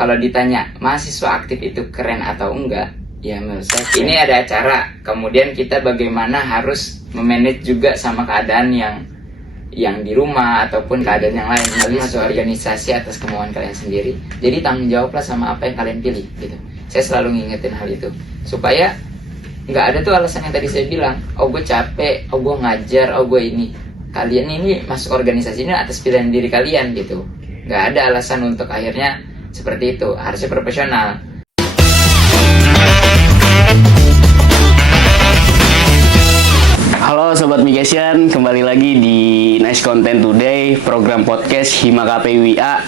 kalau ditanya mahasiswa aktif itu keren atau enggak, ya menurut saya ini ada acara, kemudian kita bagaimana harus memanage juga sama keadaan yang di rumah ataupun keadaan yang lain. Kalian sebuah organisasi atas kemauan kalian sendiri, jadi tanggung jawablah sama apa yang kalian pilih gitu. Saya selalu ngingetin hal itu supaya nggak ada tuh alasan yang tadi saya bilang, oh gue capek, oh gue ngajar, oh gue ini. Kalian ini masuk organisasi ini atas pilihan diri kalian gitu. Nggak ada alasan untuk akhirnya seperti itu, harusnya profesional. Halo Sobat Migration, kembali lagi di Nice Content Today, program podcast Hima KPWIA.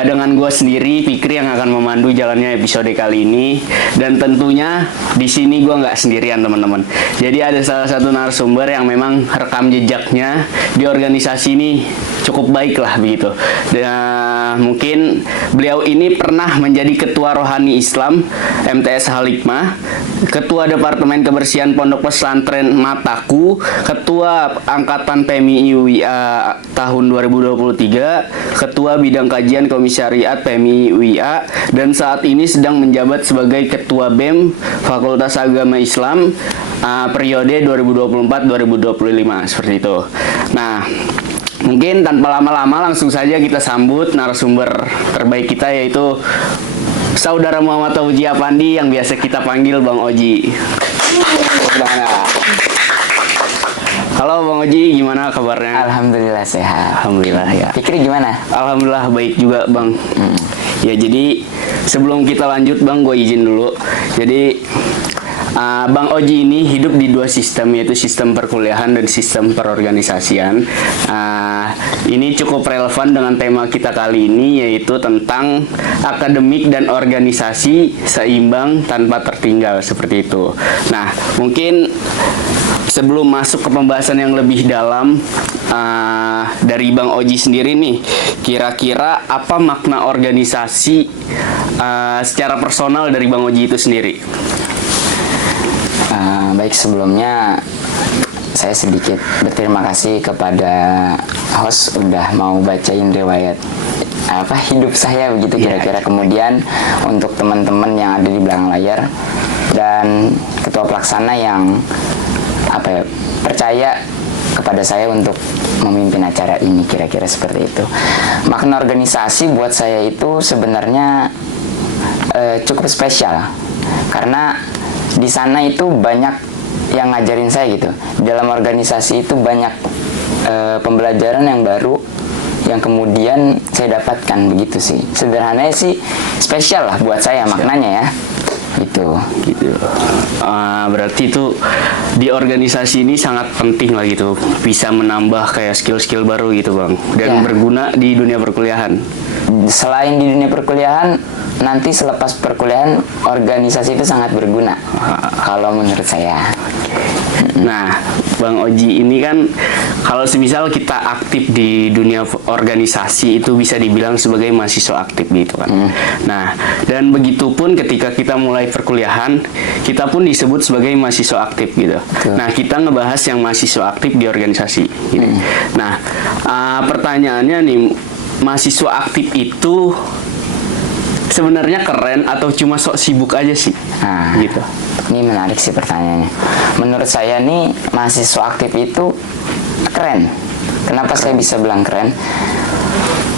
Dengan gue sendiri, Fikri, yang akan memandu jalannya episode kali ini. Dan tentunya di sini gue nggak sendirian, teman-teman. Jadi ada salah satu narasumber yang memang rekam jejaknya di organisasi ini cukup baik lah begitu. Dan mungkin beliau ini pernah menjadi Ketua Rohani Islam MTS Hal-Hikmah, Ketua Departemen Kebersihan Pondok Pesantren Mataku, Ketua Angkatan PMI UIA tahun 2023, Ketua Bidang Kajian Komisariat PMI UIA, dan saat ini sedang menjabat sebagai Ketua BEM Fakultas Agama Islam periode 2024-2025 seperti itu. Nah, mungkin tanpa lama-lama langsung saja kita sambut narasumber terbaik kita, yaitu Saudara Muhammad Oji Apandi yang biasa kita panggil Bang Oji. Halo Bang Oji, gimana kabarnya? Alhamdulillah sehat. Alhamdulillah ya. Fikri gimana? Alhamdulillah baik juga Bang. Ya, jadi sebelum kita lanjut Bang, gue izin dulu. Jadi Bang Oji ini hidup di dua sistem, yaitu sistem perkuliahan dan sistem perorganisasian. Ini cukup relevan dengan tema kita kali ini, yaitu tentang akademik dan organisasi seimbang tanpa tertinggal, seperti itu. Nah, mungkin sebelum masuk ke pembahasan yang lebih dalam, dari Bang Oji sendiri nih, kira-kira apa makna organisasi secara personal dari Bang Oji itu sendiri? Baik, sebelumnya saya sedikit berterima kasih kepada host udah mau bacain riwayat hidup saya begitu kira-kira. Kemudian untuk teman-teman yang ada di belakang layar dan ketua pelaksana yang percaya kepada saya untuk memimpin acara ini, kira-kira seperti itu. Makna organisasi buat saya itu sebenarnya cukup spesial karena di sana itu banyak yang ngajarin saya gitu. Dalam organisasi itu banyak pembelajaran yang baru yang kemudian saya dapatkan, begitu sih. Sederhananya sih spesial lah buat saya maknanya ya. Gitu. Berarti itu di organisasi ini sangat penting lah gitu, bisa menambah kayak skill-skill baru gitu Bang, dan berguna di dunia perkuliahan. Selain di dunia perkuliahan, nanti selepas perkuliahan organisasi itu sangat berguna kalau menurut saya. Nah, Bang Oji ini kan kalau semisal kita aktif di dunia organisasi itu bisa dibilang sebagai mahasiswa aktif gitu kan. Nah, dan begitupun ketika kita mulai perkuliahan, kita pun disebut sebagai mahasiswa aktif gitu. Nah, kita ngebahas yang mahasiswa aktif di organisasi gitu. Nah, pertanyaannya nih, mahasiswa aktif itu sebenarnya keren atau cuma sok sibuk aja sih? Gitu. Ini menarik sih pertanyaannya. Menurut saya nih, mahasiswa aktif itu keren. Kenapa saya bisa bilang keren?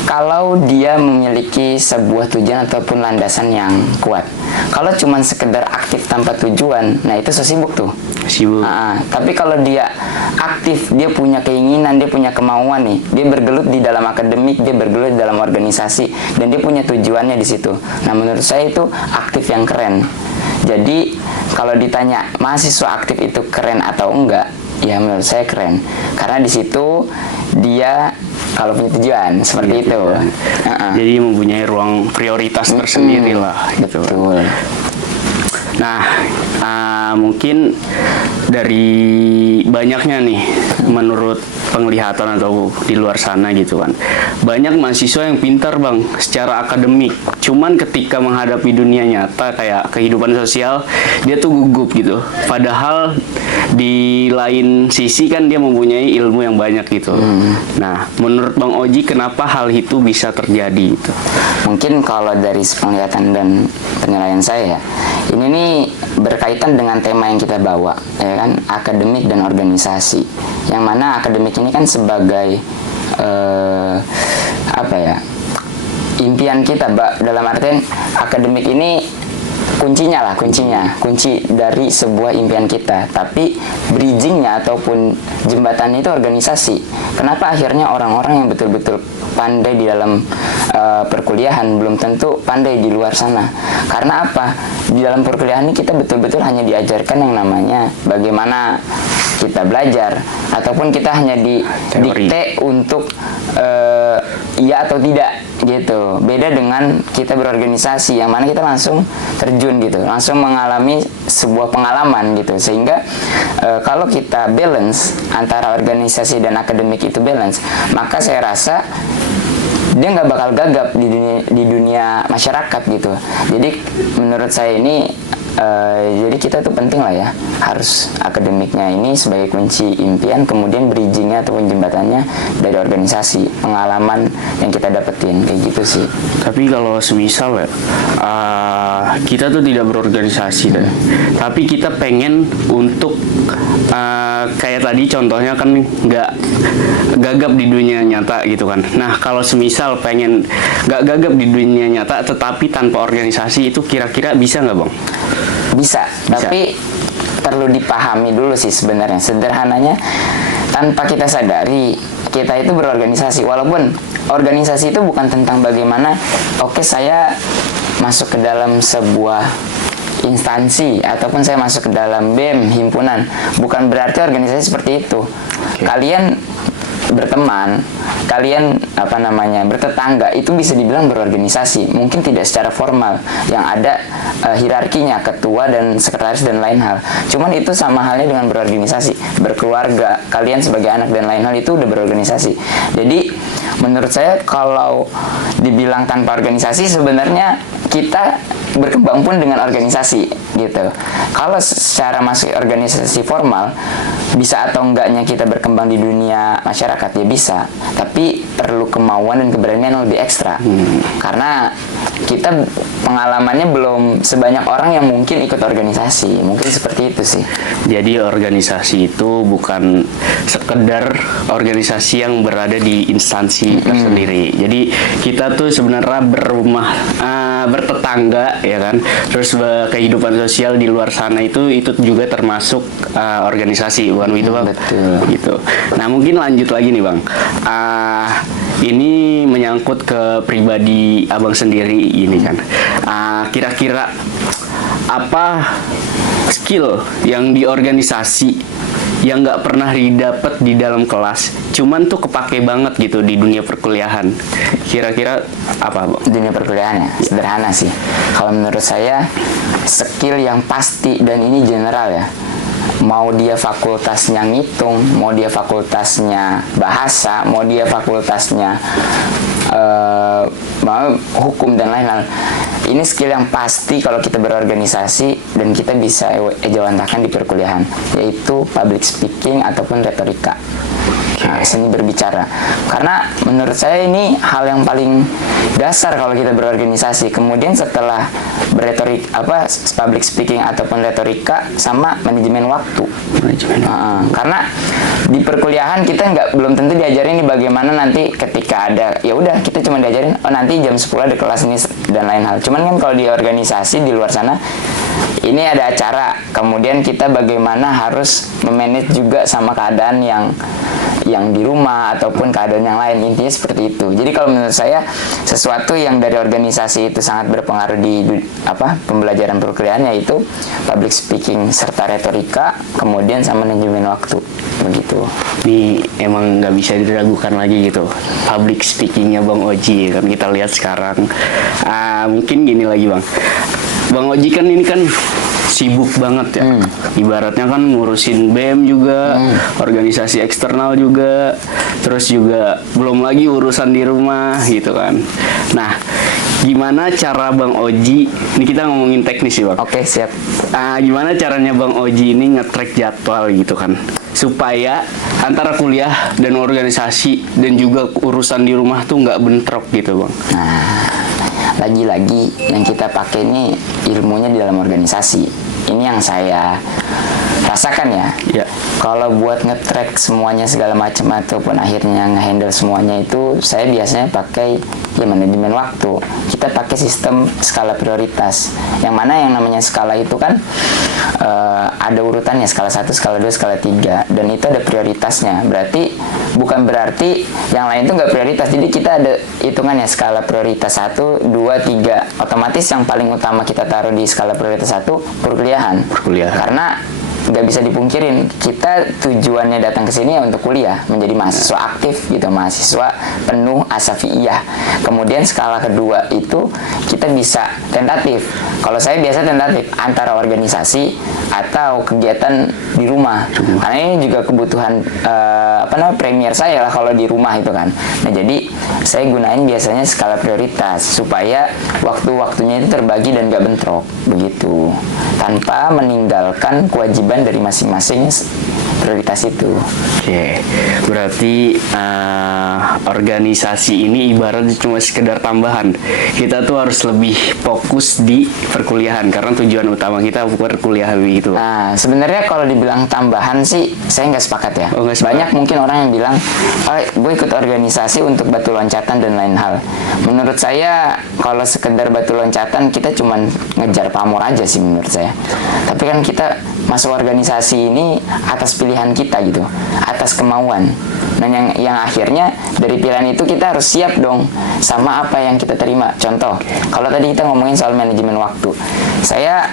Kalau dia memiliki sebuah tujuan ataupun landasan yang kuat. Kalau cuma sekedar aktif tanpa tujuan, nah itu so sibuk tuh. Sibuk. Tapi kalau dia aktif, dia punya keinginan, dia punya kemauan nih, dia bergelut di dalam akademik, dia bergelut di dalam organisasi, dan dia punya tujuannya di situ. Nah, menurut saya itu aktif yang keren. Jadi kalau ditanya mahasiswa aktif itu keren atau enggak, ya menurut saya keren. Karena di situ dia kalau punya tujuan seperti itu. Jadi mempunyai ruang prioritas tersendiri lah gitu. Betul. Nah, mungkin dari banyaknya nih menurut penglihatan atau di luar sana gitu kan, banyak mahasiswa yang pintar bang secara akademik, cuman ketika menghadapi dunia nyata kayak kehidupan sosial dia tuh gugup gitu, padahal di lain sisi kan dia mempunyai ilmu yang banyak gitu. Nah, menurut Bang Oji kenapa hal itu bisa terjadi gitu? Mungkin kalau dari penglihatan dan penilaian saya, ini nih berkaitan dengan tema yang kita bawa, ya kan, akademik dan organisasi. Yang mana akademik ini kan sebagai apa ya, impian kita, Mbak, dalam artian akademik ini kunci dari sebuah impian kita. Tapi bridgingnya ataupun jembatannya itu organisasi. Kenapa akhirnya orang-orang yang betul-betul pandai di dalam perkuliahan belum tentu pandai di luar sana? Karena apa? Di dalam perkuliahan ini kita betul-betul hanya diajarkan yang namanya bagaimana kita belajar, ataupun kita hanya didikte untuk iya atau tidak gitu. Beda dengan kita berorganisasi yang mana kita langsung terjun gitu, langsung mengalami sebuah pengalaman gitu. Sehingga kalau kita balance antara organisasi dan akademik itu balance, maka saya rasa dia nggak bakal gagap di dunia masyarakat gitu. Jadi menurut saya ini jadi kita tuh penting lah ya, harus akademiknya ini sebagai kunci impian, kemudian bridgingnya ataupun jembatannya dari organisasi, pengalaman yang kita dapetin, kayak gitu sih. Tapi kalau semisal ya, kita tuh tidak berorganisasi deh, tapi kita pengen untuk kayak tadi contohnya kan nggak gagap di dunia nyata gitu kan. Nah, kalau semisal pengen nggak gagap di dunia nyata tetapi tanpa organisasi, itu kira-kira bisa nggak bang? Bisa, tapi perlu dipahami dulu sih sebenarnya. Sederhananya, tanpa kita sadari kita itu berorganisasi. Walaupun organisasi itu bukan tentang bagaimana saya masuk ke dalam sebuah instansi ataupun saya masuk ke dalam BEM, himpunan. Bukan berarti organisasi seperti itu. Kalian berteman, kalian bertetangga, itu bisa dibilang berorganisasi. Mungkin tidak secara formal yang ada hierarkinya, ketua dan sekretaris dan lain hal. Cuman itu sama halnya dengan berorganisasi. Berkeluarga, kalian sebagai anak dan lain hal itu udah berorganisasi. Jadi menurut saya kalau dibilang tanpa organisasi, sebenarnya kita berkembang pun dengan organisasi gitu. Kalau secara masuk organisasi formal, bisa atau enggaknya kita berkembang di dunia masyarakat, ya bisa, tapi perlu kemauan dan keberanian yang lebih ekstra. Karena kita pengalamannya belum sebanyak orang yang mungkin ikut organisasi. Mungkin seperti itu sih. Jadi organisasi itu bukan sekedar organisasi yang berada di instansi tersendiri. Jadi kita tuh sebenarnya bertetangga ya kan. Terus kehidupan sosial di luar sana itu juga termasuk organisasi, bukan itu bang? Betul. Gitu. Nah mungkin lanjut lagi nih bang. Ini menyangkut ke pribadi abang sendiri ini kan. Kira-kira apa skill yang di organisasi yang nggak pernah didapat di dalam kelas, cuman tuh kepake banget gitu di dunia perkuliahan? Kira-kira apa, Bang? Dunia perkuliahan ya, sederhana sih. Kalau menurut saya, skill yang pasti, dan ini general ya, mau dia fakultasnya ngitung, mau dia fakultasnya bahasa, mau dia fakultasnya hukum dan lain-lain, ini skill yang pasti kalau kita berorganisasi dan kita bisa ejawantahkan di perkuliahan, yaitu public speaking ataupun retorika. Seni berbicara. Karena menurut saya ini hal yang paling dasar kalau kita berorganisasi. Kemudian setelah public speaking ataupun retorika, sama manajemen waktu. Karena di perkuliahan kita belum tentu diajarin nih bagaimana nanti ketika ada, ya udah kita cuma diajarin nanti jam 10 ada kelas ini dan lain hal. Cuman kan kalau di organisasi di luar sana, ini ada acara, kemudian kita bagaimana harus memanage juga sama keadaan yang di rumah ataupun keadaan yang lain, intinya seperti itu. Jadi kalau menurut saya, sesuatu yang dari organisasi itu sangat berpengaruh di pembelajaran perkuliahan, yaitu public speaking serta retorika, kemudian sama manajemen waktu, begitu. Ini emang nggak bisa diragukan lagi gitu, public speakingnya Bang Oji kan, kita lihat sekarang. Mungkin gini lagi Bang Oji kan ini kan sibuk banget ya. Ibaratnya kan ngurusin BEM juga, organisasi eksternal juga, terus juga belum lagi urusan di rumah gitu kan. Nah, gimana cara Bang Oji, ini kita ngomongin teknis sih Bang. Oke, siap. Gimana caranya Bang Oji ini nge-track jadwal gitu kan, supaya antara kuliah dan organisasi dan juga urusan di rumah tuh nggak bentrok gitu Bang. Nah, lagi-lagi yang kita pakai ini ilmunya di dalam organisasi. Ini yang saya rasakan ya. Ya. Kalau buat nge-track semuanya segala macam ataupun akhirnya nge-handle semuanya itu, saya biasanya pakai ya manajemen waktu. Kita pakai sistem skala prioritas. Yang mana yang namanya skala itu kan ada urutannya, skala 1, skala 2, skala 3, dan itu ada prioritasnya. Berarti bukan berarti yang lain itu nggak prioritas. Jadi kita ada hitungannya, skala prioritas 1, 2, 3. Otomatis yang paling utama kita taruh di skala prioritas 1 perkuliahan. Karena nggak bisa dipungkirin, kita tujuannya datang ke sini ya untuk kuliah, menjadi mahasiswa aktif gitu, mahasiswa penuh asafiiyah. Kemudian skala kedua itu kita bisa tentatif. Kalau saya biasa tentatif antara organisasi atau kegiatan di rumah. Karena ini juga kebutuhan premier saya lah kalau di rumah itu kan. Nah, jadi saya gunain biasanya skala prioritas supaya waktu-waktunya itu terbagi dan nggak bentrok begitu, tanpa meninggalkan kewajiban dari masing-masing prioritas itu. Oke, berarti organisasi ini ibaratnya cuma sekedar tambahan. Kita tuh harus lebih fokus di perkuliahan karena tujuan utama kita perkuliahan gitu. Nah, sebenarnya kalau dibilang tambahan sih, saya nggak sepakat ya. Oh, nggak sepakat. Banyak mungkin orang yang bilang, gue ikut organisasi untuk batu loncatan dan lain hal. Menurut saya, kalau sekedar batu loncatan, kita cuma ngejar pamor aja sih menurut saya. Tapi kan kita masuk organisasi ini atas pilihan kita gitu, atas kemauan. Dan yang akhirnya dari pilihan itu kita harus siap dong sama apa yang kita terima. Contoh, kalau tadi kita ngomongin soal manajemen waktu, saya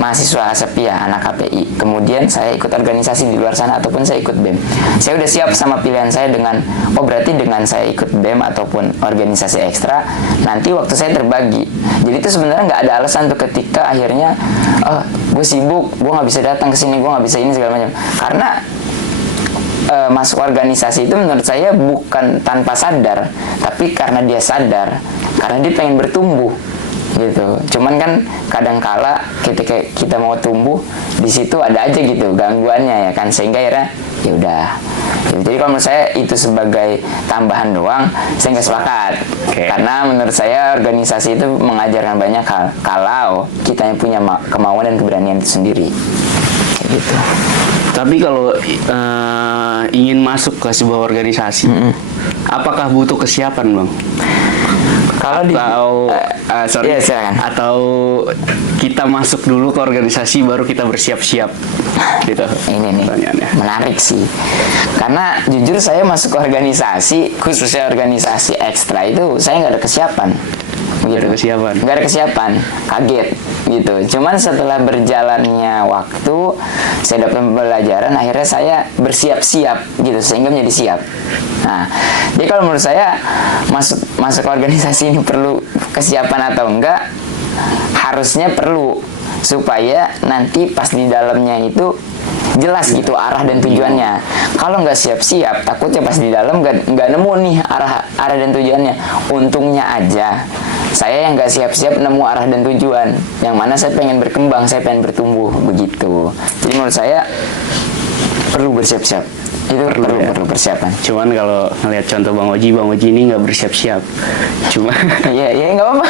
mahasiswa Asapia, anak KPI, kemudian saya ikut organisasi di luar sana ataupun saya ikut BEM. Saya udah siap sama pilihan saya dengan, berarti dengan saya ikut BEM ataupun organisasi ekstra, nanti waktu saya terbagi. Jadi itu sebenarnya nggak ada alasan tuh ketika akhirnya, gue sibuk, gue nggak bisa datang ke sini, gue nggak bisa ini segala macam. Karena masuk organisasi itu menurut saya bukan tanpa sadar, tapi karena dia sadar, karena dia pengen bertumbuh gitu. Cuman kan kadangkala ketika kita mau tumbuh di situ ada aja gitu gangguannya ya kan, sehingga akhirnya ya udah. Jadi kalau menurut saya itu sebagai tambahan doang, saya nggak sepakat. Karena menurut saya organisasi itu mengajarkan banyak hal kalau kita yang punya kemauan dan keberanian itu sendiri. Gitu. Tapi kalau ingin masuk ke sebuah organisasi, apakah butuh kesiapan Bang? Kalau atau kita masuk dulu ke organisasi baru kita bersiap-siap gitu. Ini nih menarik sih, karena jujur saya masuk ke organisasi, khususnya organisasi ekstra itu saya nggak ada kesiapan. Nggak ada kesiapan, kaget gitu. Cuman setelah berjalannya waktu, saya dapat pembelajaran, akhirnya saya bersiap-siap gitu sehingga menjadi siap. Nah, jadi kalau menurut saya masuk organisasi ini perlu kesiapan atau enggak? Harusnya perlu, supaya nanti pas di dalamnya itu jelas gitu arah dan tujuannya. Kalau nggak siap-siap, takutnya pas di dalam nggak nemu nih arah dan tujuannya. Untungnya aja saya yang nggak siap-siap nemu arah dan tujuan, yang mana saya pengen berkembang, saya pengen bertumbuh begitu. Jadi menurut saya perlu bersiap-siap. Itu perlu persiapan. Cuman kalau ngelihat contoh Bang Oji ini nggak bersiap-siap. Cuma ya nggak apa-apa.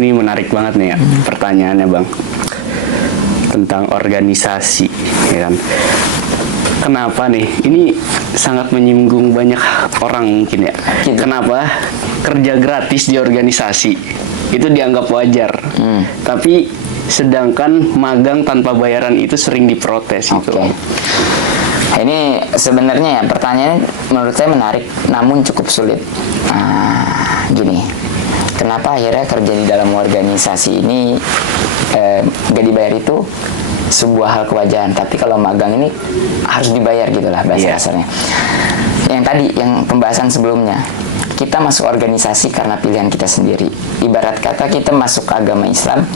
Ini menarik banget nih ya, pertanyaannya Bang, tentang organisasi, ya kan? Kenapa nih? Ini sangat menyinggung banyak orang mungkin ya. Gitu. Kenapa kerja gratis di organisasi itu dianggap wajar, tapi sedangkan magang tanpa bayaran itu sering diprotes gitu. Ini sebenarnya ya pertanyaannya menurut saya menarik, namun cukup sulit. Gini, kenapa akhirnya kerja di dalam organisasi ini gak dibayar itu sebuah hal kewajaran, tapi kalau magang ini harus dibayar gitulah bahasa kasarnya. Yang tadi, yang pembahasan sebelumnya, kita masuk organisasi karena pilihan kita sendiri. Ibarat kata kita masuk ke agama Islam,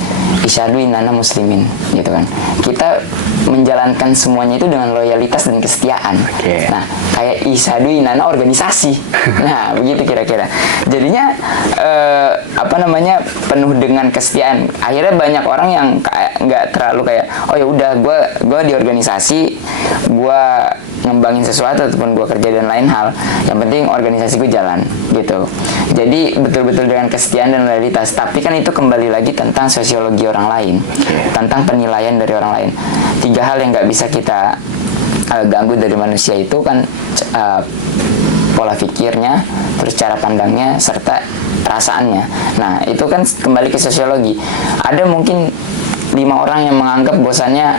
isyhadu innana muslimin, gitu kan. Kita menjalankan semuanya itu dengan loyalitas dan kesetiaan. Nah, kayak isyhadu innana organisasi. Nah, begitu kira-kira. Jadinya penuh dengan kesetiaan. Akhirnya banyak orang yang nggak terlalu kayak, oh ya udah gue di organisasi, gue ngembangin sesuatu ataupun gue kerja dan lain hal, yang penting organisasi gue jalan gitu. Jadi betul-betul dengan kesetiaan dan loyalitas. Tapi kan itu kembali lagi tentang sosiologi orang lain, tentang penilaian dari orang lain. 3 hal yang nggak bisa kita ganggu dari manusia itu kan pola pikirnya, terus cara pandangnya, serta perasaannya. Nah, itu kan kembali ke sosiologi. Ada mungkin 5 orang yang menganggap bahwasannya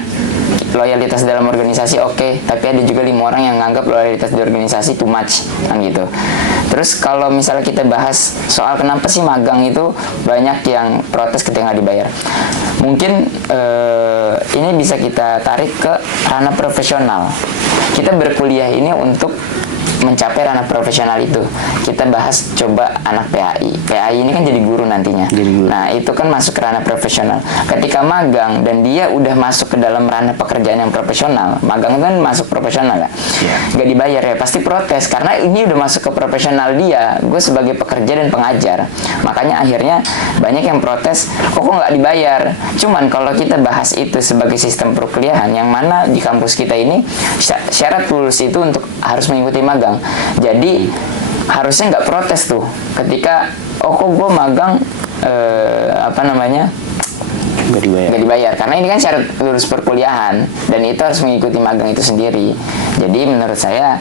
loyalitas dalam organisasi oke, tapi ada juga 5 orang yang menganggap loyalitas di organisasi too much, kan gitu. Terus kalau misalnya kita bahas soal kenapa sih magang itu banyak yang protes ketika nggak dibayar, mungkin ini bisa kita tarik ke ranah profesional. Kita berkuliah ini untuk mencapai ranah profesional itu. Kita bahas coba anak PAI. PAI ini kan jadi guru nantinya. Nah, itu kan masuk ke ranah profesional. Ketika magang dan dia udah masuk ke dalam ranah pekerjaan yang profesional, magang kan masuk profesional ya. Gak dibayar ya, pasti protes karena ini udah masuk ke profesional dia. Gue sebagai pekerja dan pengajar. Makanya akhirnya banyak yang protes, kok nggak dibayar. Cuman kalau kita bahas itu sebagai sistem perkuliahan, yang mana di kampus kita ini syarat lulus itu untuk harus mengikuti magang. Jadi harusnya nggak protes tuh ketika kok gue magang nggak dibayar karena ini kan syarat lulus perkuliahan dan itu harus mengikuti magang itu sendiri. Jadi menurut saya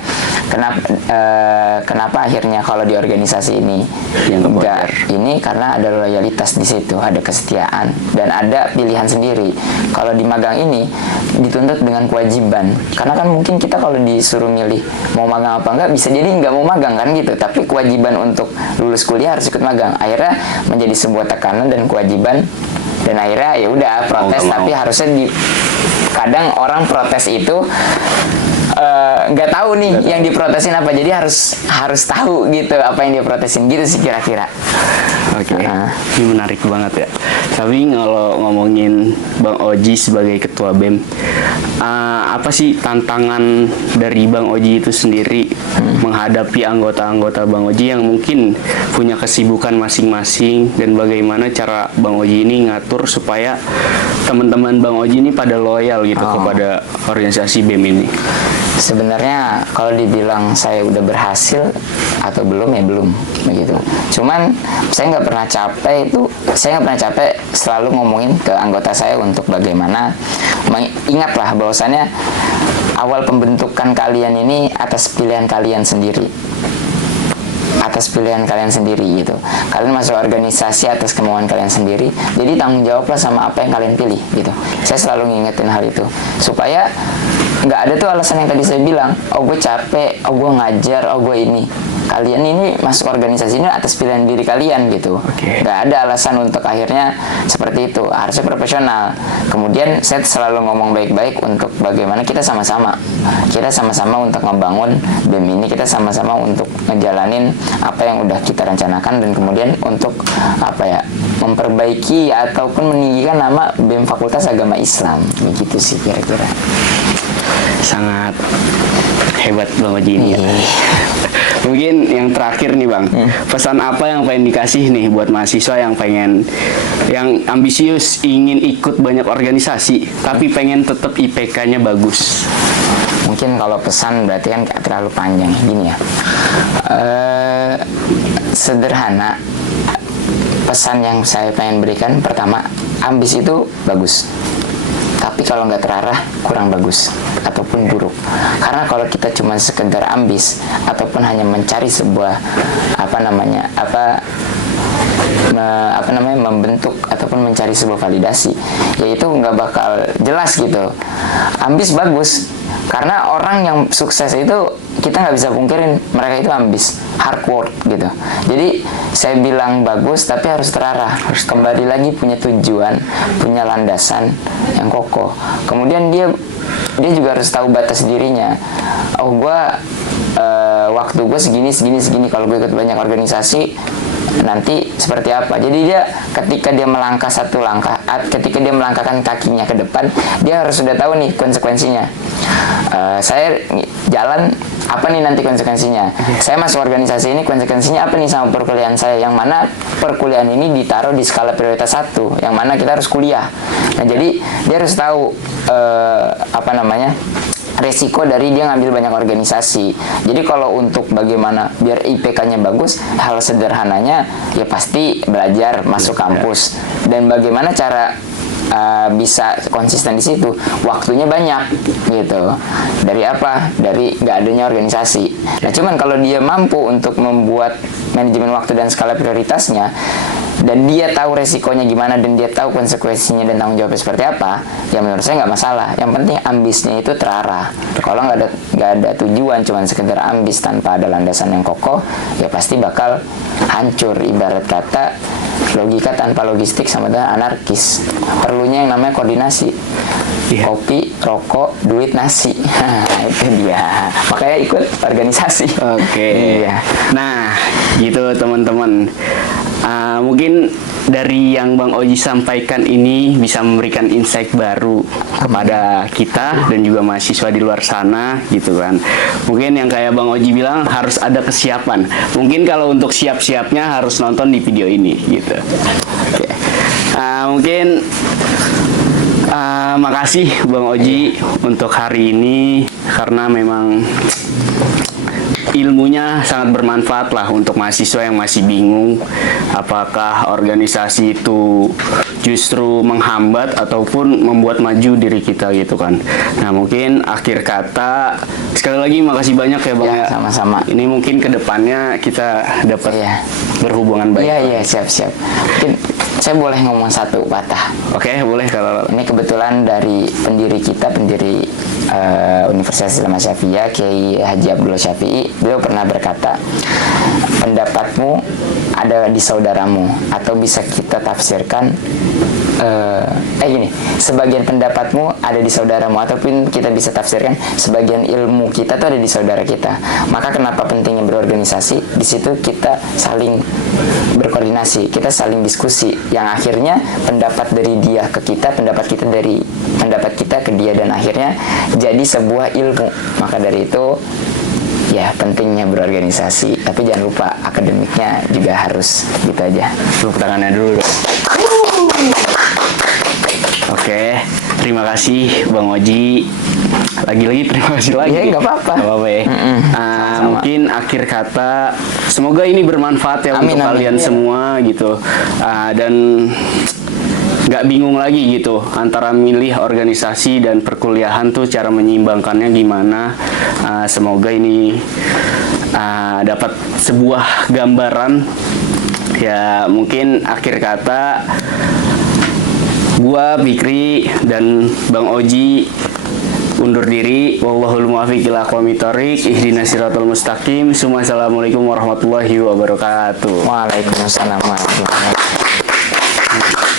kenapa akhirnya kalau di organisasi ini enggak ini, karena ada loyalitas di situ, ada kesetiaan dan ada pilihan sendiri. Kalau di magang ini dituntut dengan kewajiban, karena kan mungkin kita kalau disuruh milih mau magang apa enggak, bisa jadi nggak mau magang kan gitu, tapi kewajiban untuk lulus kuliah harus ikut magang. Akhirnya menjadi sebuah tekanan dan kewajiban, dan akhirnya ya udah protes. Tapi harusnya kadang orang protes itu nggak tahu nih yang diprotesin apa, jadi harus tahu gitu apa yang diprotesin gitu sih kira-kira. Ini menarik banget ya. Tapi kalau ngomongin Bang Oji sebagai ketua BEM, apa sih tantangan dari Bang Oji itu sendiri menghadapi anggota-anggota Bang Oji yang mungkin punya kesibukan masing-masing, dan bagaimana cara Bang Oji ini ngatur supaya teman-teman Bang Oji ini pada loyal gitu kepada organisasi BEM ini? Sebenarnya kalau dibilang saya udah berhasil atau belum, ya belum begitu. Cuman saya nggak pernah capek selalu ngomongin ke anggota saya untuk bagaimana ingatlah bahwasannya awal pembentukan kalian ini atas pilihan kalian sendiri. Gitu. Kalian masuk organisasi atas kemauan kalian sendiri. Jadi tanggung jawablah sama apa yang kalian pilih gitu. Saya selalu ngingetin hal itu supaya nggak ada tuh alasan yang tadi saya bilang, gue capek, gue ngajar, gue ini. Kalian ini masuk organisasi ini atas pilihan diri kalian gitu. Nggak ada alasan untuk akhirnya seperti itu. Harusnya profesional. Kemudian saya selalu ngomong baik-baik untuk bagaimana kita sama-sama untuk membangun BEM ini. Kita sama-sama untuk ngejalanin apa yang udah kita rencanakan, dan kemudian untuk memperbaiki ataupun meninggikan nama BEM Fakultas Agama Islam. Begitu sih kira-kira. Sangat hebat Bang Oji ini ya. Mungkin yang terakhir nih Bang, pesan apa yang pengen dikasih nih buat mahasiswa yang ambisius, ingin ikut banyak organisasi tapi pengen tetap IPK-nya bagus? Mungkin kalau pesan berarti kan gak terlalu panjang gini ya. Sederhana, pesan yang saya pengen berikan, pertama, ambis itu bagus, tapi kalau nggak terarah kurang bagus ataupun buruk. Karena kalau kita cuma sekedar ambis ataupun hanya mencari sebuah membentuk ataupun mencari sebuah validasi, yaitu nggak bakal jelas gitu. Ambis bagus karena orang yang sukses itu kita nggak bisa pungkirin mereka itu ambis, hard work gitu. Jadi saya bilang bagus tapi harus terarah, harus kembali lagi punya tujuan, punya landasan yang kokoh. Kemudian dia juga harus tahu batas dirinya. Gue waktu gue segini, kalau gue ikut banyak organisasi nanti seperti apa. Jadi dia ketika dia melangkah satu langkah, ketika dia melangkahkan kakinya ke depan, dia harus sudah tahu nih konsekuensinya. Saya jalan, apa nih nanti konsekuensinya? Saya masuk organisasi ini, konsekuensinya apa nih sama perkuliahan saya? Yang mana perkuliahan ini ditaruh di skala prioritas 1, yang mana kita harus kuliah. Nah, jadi dia harus tahu resiko dari dia ngambil banyak organisasi. Jadi kalau untuk bagaimana biar IPK-nya bagus, hal sederhananya ya pasti belajar masuk kampus. Dan bagaimana cara bisa konsisten di situ, waktunya banyak gitu. Dari apa? Dari nggak adanya organisasi. Nah, cuman kalau dia mampu untuk membuat manajemen waktu dan skala prioritasnya, dan dia tahu resikonya gimana, dan dia tahu konsekuensinya dan tanggung jawabnya seperti apa, ya menurut saya nggak masalah. Yang penting ambisnya itu terarah. Kalau nggak ada tujuan, cuman sekedar ambis tanpa ada landasan yang kokoh, ya pasti bakal hancur. Ibarat kata logika tanpa logistik sama dengan anarkis. Perlunya yang namanya koordinasi. Kopi, rokok, duit, nasi. Itu dia. Makanya ikut organisasi. Oke. Iya. Nah, gitu teman-teman. Mungkin dari yang Bang Oji sampaikan ini bisa memberikan insight baru kepada kita dan juga mahasiswa di luar sana gitu kan. Mungkin yang kayak Bang Oji bilang harus ada kesiapan. Mungkin kalau untuk siap-siapnya harus nonton di video ini gitu. Oke. Mungkin makasih Bang Oji untuk hari ini, karena memang ilmunya sangat bermanfaat lah untuk mahasiswa yang masih bingung apakah organisasi itu justru menghambat ataupun membuat maju diri kita gitu kan. Nah, mungkin akhir kata sekali lagi makasih banyak ya Bang. Ya, sama-sama. Ini mungkin kedepannya kita dapat berhubungan baik. Iya, siap. Mungkin saya boleh ngomong satu patah. Oke, boleh kalau ini kebetulan dari pendiri Universitas Islam Syafi'iyah, Kiai Haji Abdullah Syafi'i. Beliau pernah berkata, pendapatmu ada di saudaramu, atau bisa kita tafsirkan sebagian pendapatmu ada di saudaramu, ataupun kita bisa tafsirkan sebagian ilmu kita tuh ada di saudara kita. Maka kenapa pentingnya berorganisasi? Di situ kita saling berkoordinasi, kita saling diskusi, yang akhirnya pendapat dari dia ke kita, pendapat kita ke dia, dan akhirnya jadi sebuah ilmu. Maka dari itu ya pentingnya berorganisasi, tapi jangan lupa akademiknya juga harus gitu aja. tepuk tangannya dulu dong. Oke, terima kasih Bang Oji. Lagi-lagi terima kasih lagi. Ya, nggak apa-apa. Nggak apa-apa ya. Mungkin akhir kata, semoga ini bermanfaat ya untuk kalian semua gitu. Dan nggak bingung lagi gitu antara milih organisasi dan perkuliahan tuh cara menyeimbangkannya gimana. Semoga ini dapat sebuah gambaran. Ya, mungkin akhir kata gua Fikri dan Bang Oji undur diri. Wallahul muwaffiq ila aqwamit thoriq. Ihdinas siratal mustaqim. Assalamualaikum warahmatullahi wabarakatuh. Waalaikumsalam warahmatullahi wabarakatuh.